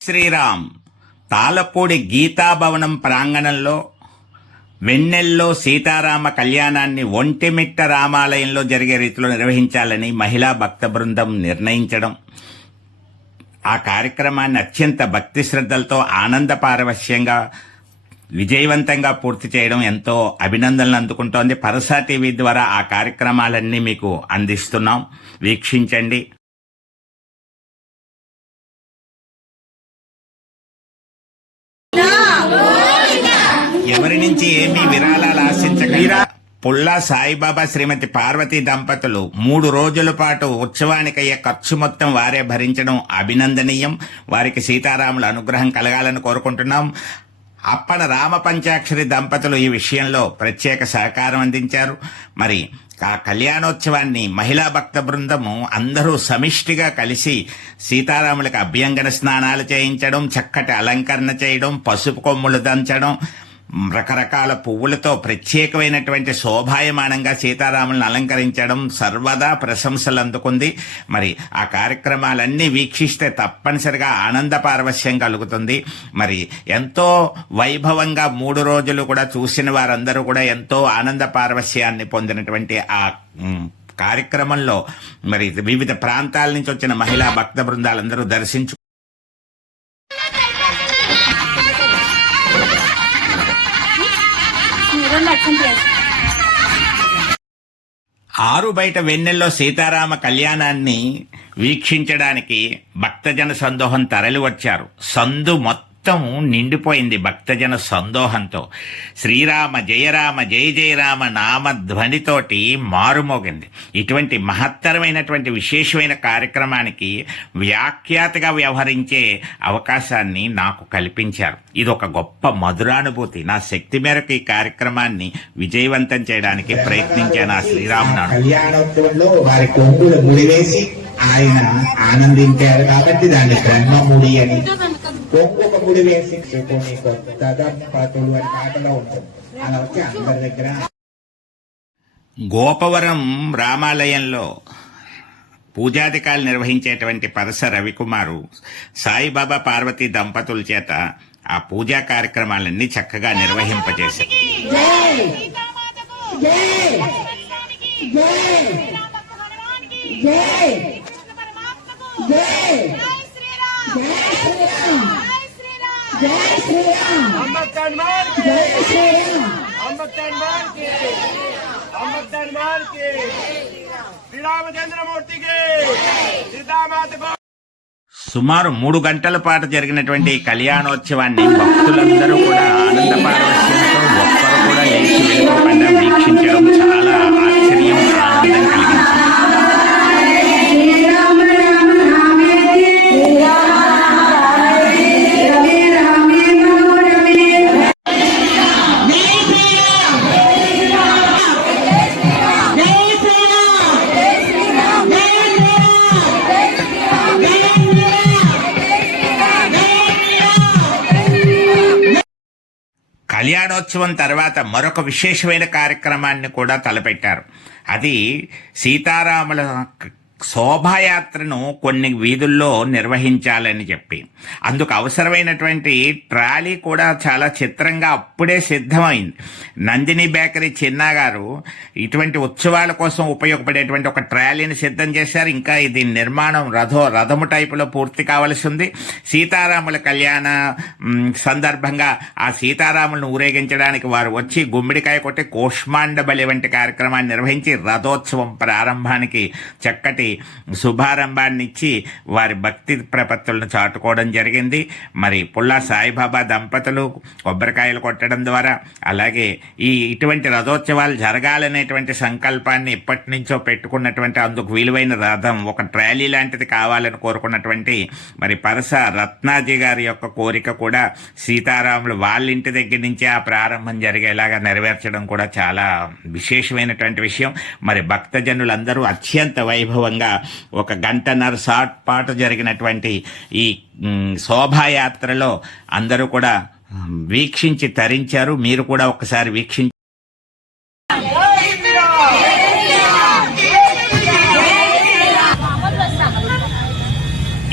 శ్రీరామ్ తాళపూడి గీతాభవనం ప్రాంగణంలో వెన్నెల్లో సీతారామ కళ్యాణాన్ని ఒంటిమిట్ట రామాలయంలో జరిగే రీతిలో నిర్వహించాలని మహిళా భక్త బృందం నిర్ణయించడం, ఆ కార్యక్రమాన్ని అత్యంత భక్తి శ్రద్ధలతో ఆనంద పారవశ్యంగా విజయవంతంగా పూర్తి చేయడం ఎంతో అభినందనలు అందుకుంటోంది. పరసా టీవీ ద్వారా ఆ కార్యక్రమాలన్నీ మీకు అందిస్తున్నాం, వీక్షించండి. ఎవరి నుంచి ఏమీ విరాళాలు ఆశించకుండా పుల్లా సాయిబాబా శ్రీమతి పార్వతీ దంపతులు 3 రోజుల పాటు ఉత్సవానికయ్యే ఖర్చు మొత్తం వారే భరించడం అభినందనీయం. వారికి సీతారాముల అనుగ్రహం కలగాలని కోరుకుంటున్నాం. అప్పన రామ పంచాక్షరి దంపతులు ఈ విషయంలో ప్రత్యేక సహకారం అందించారు. మరి ఆ కళ్యాణోత్సవాన్ని మహిళా భక్త బృందము అందరూ సమిష్టిగా కలిసి సీతారాములకు అభ్యంగన స్నానాలు చేయించడం, చక్కటి అలంకరణ చేయడం, పసుపు కొమ్ములు దంచడం, రకరకాల పువ్వులతో ప్రత్యేకమైనటువంటి శోభాయమానంగా సీతారాములను అలంకరించడం సర్వదా ప్రశంసలు అందుకుంది. మరి ఆ కార్యక్రమాలన్నీ వీక్షిస్తే తప్పనిసరిగా ఆనంద పారవశ్యం కలుగుతుంది. మరి ఎంతో వైభవంగా 3 రోజులు కూడా చూసిన వారందరూ కూడా ఎంతో ఆనంద పారవశ్యాన్ని పొందినటువంటి ఆ కార్యక్రమంలో మరి వివిధ ప్రాంతాల నుంచి వచ్చిన మహిళా భక్త బృందాలందరూ దర్శించు ఆరు బయట వెన్నెల్లో సీతారామ కళ్యాణాన్ని వీక్షించడానికి భక్తజన సందోహం తరలి వచ్చారు. సందు మొత్తం నిండిపోయింది భక్తజన సందోహంతో. శ్రీరామ జయరామ జయ జయరామ నామ ధ్వనితోటి మారుమోగింది. ఇటువంటి మహత్తరమైనటువంటి విశేషమైన కార్యక్రమానికి వ్యాఖ్యాతగా వ్యవహరించే అవకాశాన్ని నాకు కల్పించారు. ఇది ఒక గొప్ప మధురానుభూతి. నా శక్తి మేరకు ఈ కార్యక్రమాన్ని విజయవంతం చేయడానికి ప్రయత్నించాను. ఆ శ్రీరామనాడు కళ్యాణోత్సవంలో వారి కొంగులు ముడివేసి ఆయన ఆనందించారు కాబట్టి దాన్ని బ్రహ్మముడి అని, కొంగుక ముడి వేసి కొత్త దంపతులు అని పాటలో ఉంటుంది. అలా వచ్చి అందరి దగ్గర గోపవరం రామాలయంలో పూజాధికారులు నిర్వహించేటువంటి పరస రవికుమారు సాయిబాబా పార్వతీ దంపతుల చేత ఆ పూజా కార్యక్రమాలన్నీ చక్కగా నిర్వహింపజేశారు. సుమారు 3 గంటల పాటు జరిగినటువంటి కళ్యాణోత్సవాన్ని భక్తులందరూ కూడా ఆనంద పారవశ్యంతో ఒక్కరు కూడా లేచి వెళ్ళిపోకుండా వీక్షించడం చాలా ఆశ్చర్యం, ఆనందం కలిగించింది. కళ్యాణోత్సవం తర్వాత మరొక విశేషమైన కార్యక్రమాన్ని కూడా తలపెట్టారు. అది సీతారాముల శోభాయాత్రను కొన్ని వీధుల్లో నిర్వహించాలని చెప్పి అందుకు అవసరమైనటువంటి ట్రాలీ కూడా చాలా చిత్రంగా అప్పుడే సిద్ధమైంది. నందిని బేకరీ చిన్నా గారు ఇటువంటి ఉత్సవాల కోసం ఉపయోగపడేటువంటి ఒక ట్రాలీని సిద్ధం చేశారు. ఇంకా ఇది నిర్మాణం రథము టైపులో పూర్తి కావలసి ఉంది. సీతారాముల కళ్యాణ సందర్భంగా ఆ సీతారాములను ఊరేగించడానికి వారు వచ్చి గుమ్మిడికాయ కొట్టి కోష్మాండబలి వంటి కార్యక్రమాన్ని నిర్వహించి రథోత్సవం ప్రారంభానికి చక్కటి శుభారంభాన్ని ఇచ్చి వారి భక్తి ప్రపత్తులను చాటుకోవడం జరిగింది. మరి పుల్లా సాయిబాబా దంపతులు కొబ్బరికాయలు కొట్టడం ద్వారా, అలాగే ఇటువంటి రథోత్సవాలు జరగాలనేటువంటి సంకల్పాన్ని ఎప్పటి నుంచో పెట్టుకున్నటువంటి, అందుకు విలువైన రథం ఒక ట్రాలీ లాంటిది కావాలని కోరుకున్నటువంటి మరి పరస రత్నాజీ గారి యొక్క కోరిక కూడా సీతారాములు వాళ్ళ ఇంటి దగ్గర నుంచే ఆ ప్రారంభం జరిగేలాగా నెరవేర్చడం కూడా చాలా విశేషమైనటువంటి విషయం. మరి భక్తజనులందరూ అత్యంత వైభవంగా 1 గంటన్నర పాటు జరిగినటువంటి ఈ శోభాయాత్రలో అందరూ కూడా వీక్షించి తరించారు. మీరు కూడా ఒకసారి వీక్షించి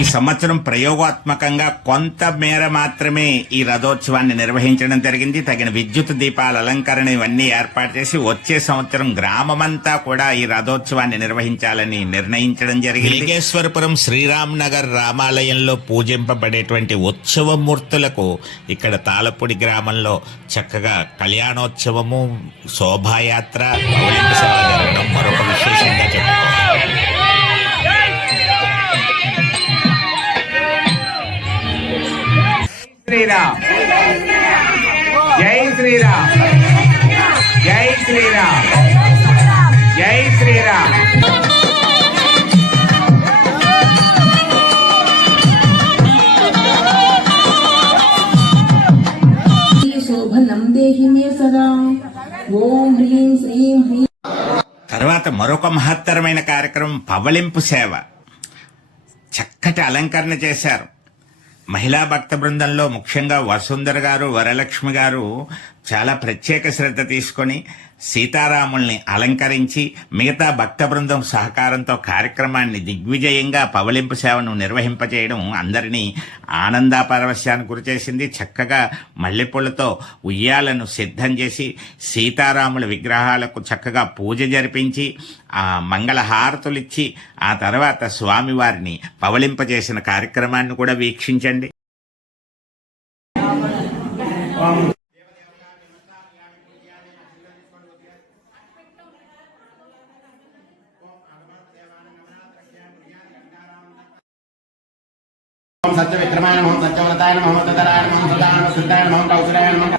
ఈ సంవత్సరం ప్రయోగాత్మకంగా కొంత మేర మాత్రమే ఈ రథోత్సవాన్ని నిర్వహించడం జరిగింది. తగిన విద్యుత్ దీపాల అలంకరణ ఇవన్నీ ఏర్పాటు చేసి వచ్చే సంవత్సరం గ్రామమంతా కూడా ఈ రథోత్సవాన్ని నిర్వహించాలని నిర్ణయించడం జరిగింది. లింగేశ్వరపురం శ్రీరామ్ నగర్ రామాలయంలో పూజింపబడేటువంటి ఉత్సవమూర్తులకు ఇక్కడ తాళపూడి గ్రామంలో చక్కగా కళ్యాణోత్సవము, శోభాయాత్ర, పౌలింప సేవ జరగడం మరొక విశేషంగా చెప్పుకోవాలి. శ్రీరామ్, జై శ్రీరామ్, జై శ్రీరామ్, జై శ్రీరామ్. శోభనం దేహి మే సదా. ఓం హ్రీం శ్రీం హ్రీం. తర్వాత మరొక మహత్తరమైన కార్యక్రమం పవళింపు సేవ. చక్కటి అలంకరణ చేశారు. మహిళా భక్త బృందంలో ముఖ్యంగా వసుంధర గారు, వరలక్ష్మి గారు చాలా ప్రత్యేక శ్రద్ధ తీసుకొని సీతారాముల్ని అలంకరించి మిగతా భక్త బృందం సహకారంతో కార్యక్రమాన్ని దిగ్విజయంగా పవళింపు సేవను నిర్వహింపచేయడం అందరినీ ఆనందాపరవశ్యానికి గురిచేసింది. చక్కగా మల్లెపూలతో ఉయ్యాలను సిద్ధం చేసి సీతారాముల విగ్రహాలకు చక్కగా పూజ జరిపించి ఆ మంగళహారతులిచ్చి ఆ తర్వాత స్వామివారిని పవళింపజేసిన కార్యక్రమాన్ని కూడా వీక్షించండి. సత్య విక్రమాయ నమః, సత్యవ్రతాయ నమః, సతరాయ నమః, సదాయ నమః, సిద్ధాయ నమః, కౌశలాయ నమః,